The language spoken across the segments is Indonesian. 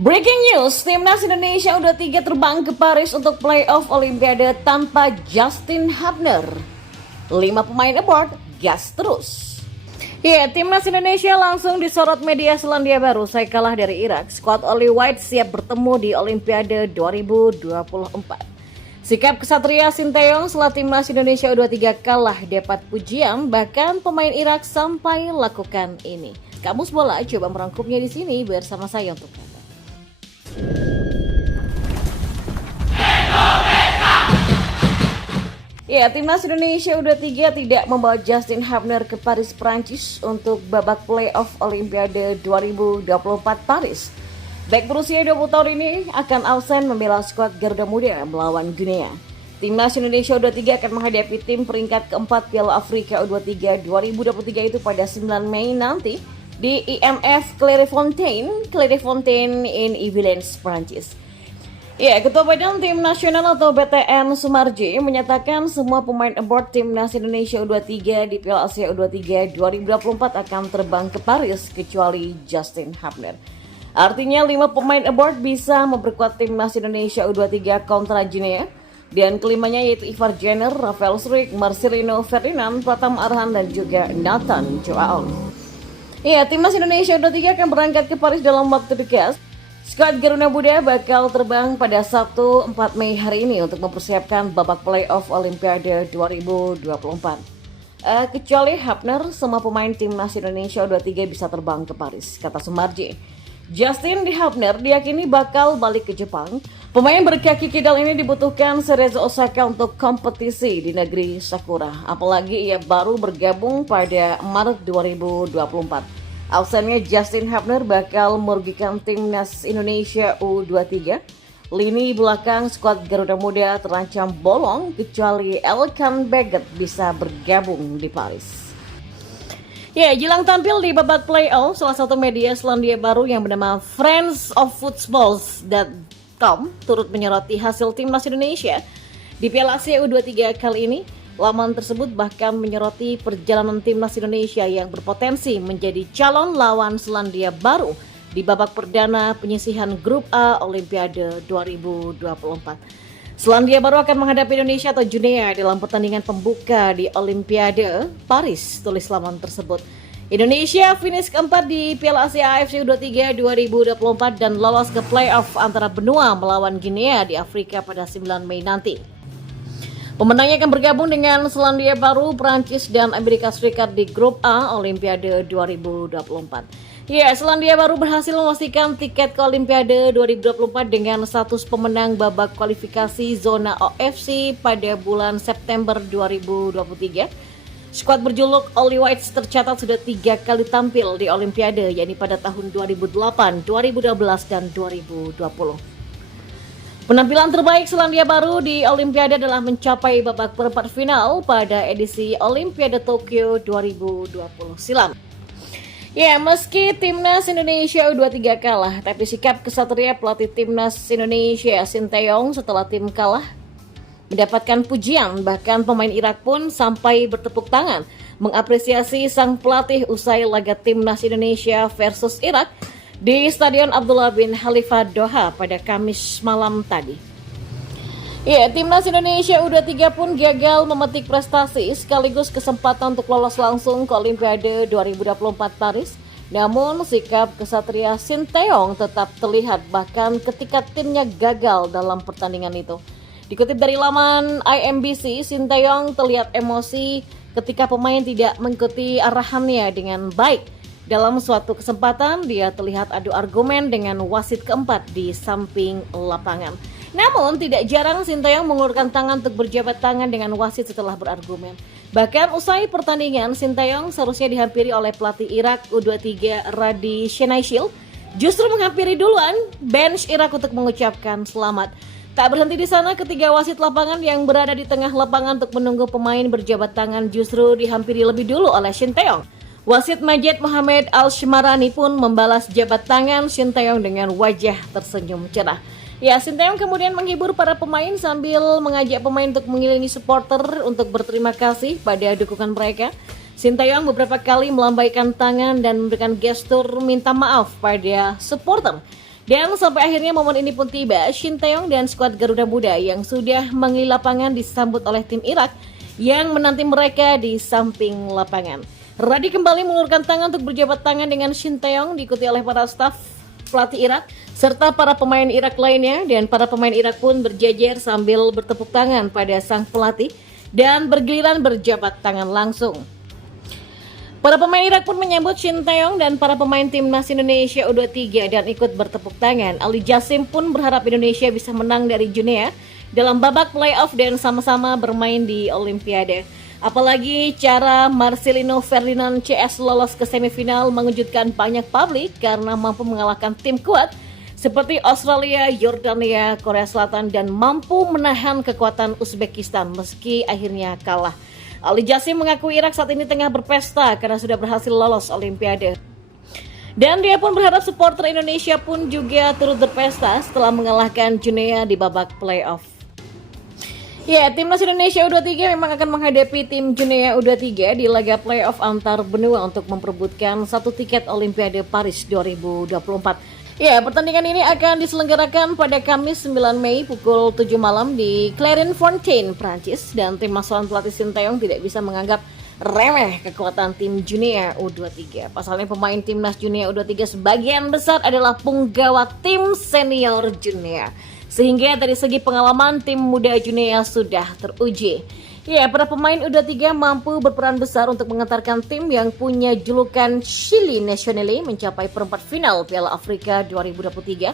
Breaking news, Timnas Indonesia U23 terbang ke Paris untuk playoff Olimpiade tanpa Justin Hubner. 5 pemain aboard, gas terus. Ya, Timnas Indonesia langsung disorot media Selandia Baru usai kalah dari Irak. Skuad Oli White siap bertemu di Olimpiade 2024. Sikap kesatria Sinteyong setelah Timnas Indonesia U23 kalah dapat pujian, bahkan pemain Irak sampai lakukan ini. Kamus Bola coba merangkumnya di sini bersama saya untuk Anda. Ya, Timnas Indonesia U23 tidak membawa Justin Hubner ke Paris, Prancis untuk babak playoff Olimpiade 2024 Paris. Bek berusia 20 tahun ini akan absen membela skuad Garuda Muda melawan Guinea. Timnas Indonesia U23 akan menghadapi tim peringkat keempat Piala Afrika U23 2023 itu pada 9 Mei nanti di IMF Clairefontaine in Yvelines, Prancis. Ya, Ketua Badan Tim Nasional atau BTN Sumarji menyatakan semua pemain aboard Timnas Indonesia U23 di Piala Asia U23 2024 akan terbang ke Paris kecuali Justin Hubner. Artinya 5 pemain aboard bisa memperkuat Timnas Indonesia U23 kontra Guinea, dan kelimanya yaitu Ivar Jenner, Rafael Struijk, Marcelino Ferdinand, Pratama Arhan dan juga Nathan Joao. Ya, Timnas Indonesia U23 akan berangkat ke Paris dalam waktu dekat. Skuad Garuda Muda bakal terbang pada Sabtu 4 Mei hari ini untuk mempersiapkan babak playoff Olimpiade 2024. Kecuali Hubner, semua pemain Timnas Indonesia U23 bisa terbang ke Paris, kata Sumarji. Justin Hubner diyakini bakal balik ke Jepang. Pemain berkaki kidal ini dibutuhkan Cerezo Osaka untuk kompetisi di negeri Sakura. Apalagi ia baru bergabung pada Maret 2024. Absennya Justin Hubner bakal merugikan Timnas Indonesia U23. Lini belakang skuad Garuda Muda terancam bolong kecuali Elkan Baggett bisa bergabung di Paris. Ya, jelang tampil di babak playoff, salah satu media Selandia Baru yang bernama friendsoffootballs.com turut menyoroti hasil Timnas Indonesia di Piala Asia U23 kali ini. Laman tersebut bahkan menyoroti perjalanan Timnas Indonesia yang berpotensi menjadi calon lawan Selandia Baru di babak perdana penyisihan Grup A Olimpiade 2024. Selandia Baru akan menghadapi Indonesia atau Guinea dalam pertandingan pembuka di Olimpiade Paris, tulis laman tersebut. Indonesia finish keempat di Piala Asia AFC U23 2024 dan lolos ke playoff antara benua melawan Guinea di Afrika pada 9 Mei nanti. Pemenangnya akan bergabung dengan Selandia Baru, Prancis, dan Amerika Serikat di Grup A Olimpiade 2024. Ya, Selandia Baru berhasil memastikan tiket ke Olimpiade 2024 dengan status pemenang babak kualifikasi zona OFC pada bulan September 2023. Skuad berjuluk Oli White tercatat sudah 3 kali tampil di Olimpiade, yakni pada tahun 2008, 2012, dan 2020. Penampilan terbaik Selandia Baru di Olimpiade adalah mencapai babak perempat final pada edisi Olimpiade Tokyo 2020 silam. Ya, meski Timnas Indonesia U23 kalah, tapi sikap kesatria pelatih Timnas Indonesia Sinteyong setelah tim kalah mendapatkan pujian. Bahkan pemain Irak pun sampai bertepuk tangan mengapresiasi sang pelatih usai laga Timnas Indonesia versus Irak di Stadion Abdullah bin Khalifa Doha pada Kamis malam tadi. Ya, Timnas Indonesia U23 pun gagal memetik prestasi sekaligus kesempatan untuk lolos langsung ke Olimpiade 2024 Paris. Namun sikap kesatria Sinteyong tetap terlihat bahkan ketika timnya gagal dalam pertandingan itu. Dikutip dari laman IMBC, Sinteyong terlihat emosi ketika pemain tidak mengikuti arahannya dengan baik. Dalam suatu kesempatan, dia terlihat adu argumen dengan wasit keempat di samping lapangan. Namun, tidak jarang Sinteyong mengulurkan tangan untuk berjabat tangan dengan wasit setelah berargumen. Bahkan usai pertandingan, Sinteyong seharusnya dihampiri oleh pelatih Irak U23 Radi Shenaishil, justru menghampiri duluan bench Irak untuk mengucapkan selamat. Tak berhenti di sana, ketiga wasit lapangan yang berada di tengah lapangan untuk menunggu pemain berjabat tangan justru dihampiri lebih dulu oleh Sinteyong. Wasit Majid Mohamed Al-Shmarani pun membalas jabat tangan Sinteyong dengan wajah tersenyum cerah. Ya, Sinteyong kemudian menghibur para pemain sambil mengajak pemain untuk mengiringi supporter untuk berterima kasih pada dukungan mereka. Sinteyong beberapa kali melambaikan tangan dan memberikan gestur minta maaf pada supporter. Dan sampai akhirnya momen ini pun tiba, Shin Taeyong dan skuad Garuda Muda yang sudah mengelilingi lapangan disambut oleh tim Irak yang menanti mereka di samping lapangan. Radi kembali mengulurkan tangan untuk berjabat tangan dengan Shin Taeyong, diikuti oleh para staf pelatih Irak serta para pemain Irak lainnya, dan para pemain Irak pun berjejer sambil bertepuk tangan pada sang pelatih dan bergiliran berjabat tangan langsung. Para pemain Irak pun menyambut Shin Taeyong dan para pemain timnas Indonesia U23 dan ikut bertepuk tangan. Ali Jasim pun berharap Indonesia bisa menang dari Guinea dalam babak playoff dan sama-sama bermain di Olimpiade. Apalagi cara Marcelino Ferdinand CS lolos ke semifinal mengejutkan banyak publik karena mampu mengalahkan tim kuat seperti Australia, Yordania, Korea Selatan dan mampu menahan kekuatan Uzbekistan meski akhirnya kalah. Ali Jasim mengaku Irak saat ini tengah berpesta karena sudah berhasil lolos Olimpiade. Dan dia pun berharap supporter Indonesia pun juga turut berpesta setelah mengalahkan Guinea di babak playoff. Ya, timnas Indonesia U23 memang akan menghadapi tim Guinea U23 di laga playoff antar benua untuk memperebutkan satu tiket Olimpiade Paris 2024. Ya, pertandingan ini akan diselenggarakan pada Kamis 9 Mei pukul 7 malam di Clairefontaine, Prancis, dan tim asuhan pelatih Shin Taeyong tidak bisa menganggap remeh kekuatan tim Guinea U23. Pasalnya pemain timnas Guinea U23 sebagian besar adalah punggawa tim senior Guinea. Sehingga dari segi pengalaman tim muda Guinea sudah teruji. Ya, para pemain U23 mampu berperan besar untuk mengantarkan tim yang punya julukan Chili Nationale mencapai perempat final Piala Afrika 2023.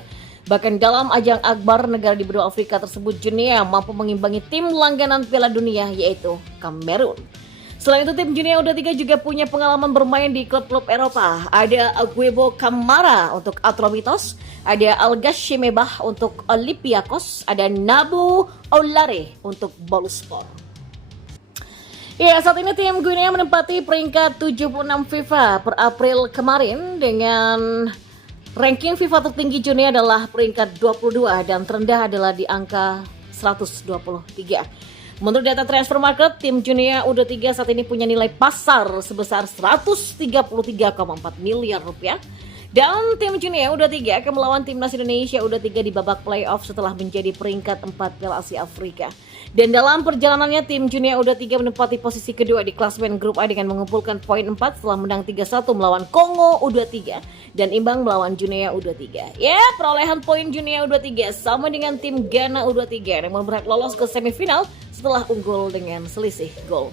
Bahkan dalam ajang akbar negara di benua Afrika tersebut, Guinea mampu mengimbangi tim langganan Piala Dunia yaitu Kamerun. Selain itu, tim Guinea U23 juga punya pengalaman bermain di klub-klub Eropa. Ada Aguebo Camara untuk Atromitos, ada Al-Ghashimebah untuk Olympiakos, ada Nabu Oulare untuk Boluspor. Ya, saat ini tim Guinea menempati peringkat 76 FIFA per April kemarin dengan ranking FIFA tertinggi Guinea adalah peringkat 22 dan terendah adalah di angka 123. Menurut data transfer market, tim Guinea U23 saat ini punya nilai pasar sebesar 133,4 miliar rupiah. Dan tim Guinea U23 akan melawan timnas Indonesia U23 di babak playoff setelah menjadi peringkat 4 Piala Asia Afrika. Dan dalam perjalanannya, tim Guinea U23 menempati posisi kedua di klasemen grup A dengan mengumpulkan poin 4 setelah menang 3-1 melawan Kongo U23 dan imbang melawan Guinea U23. Ya, perolehan poin Guinea U23 sama dengan tim Ghana U23 yang berhak lolos ke semifinal setelah unggul dengan selisih gol.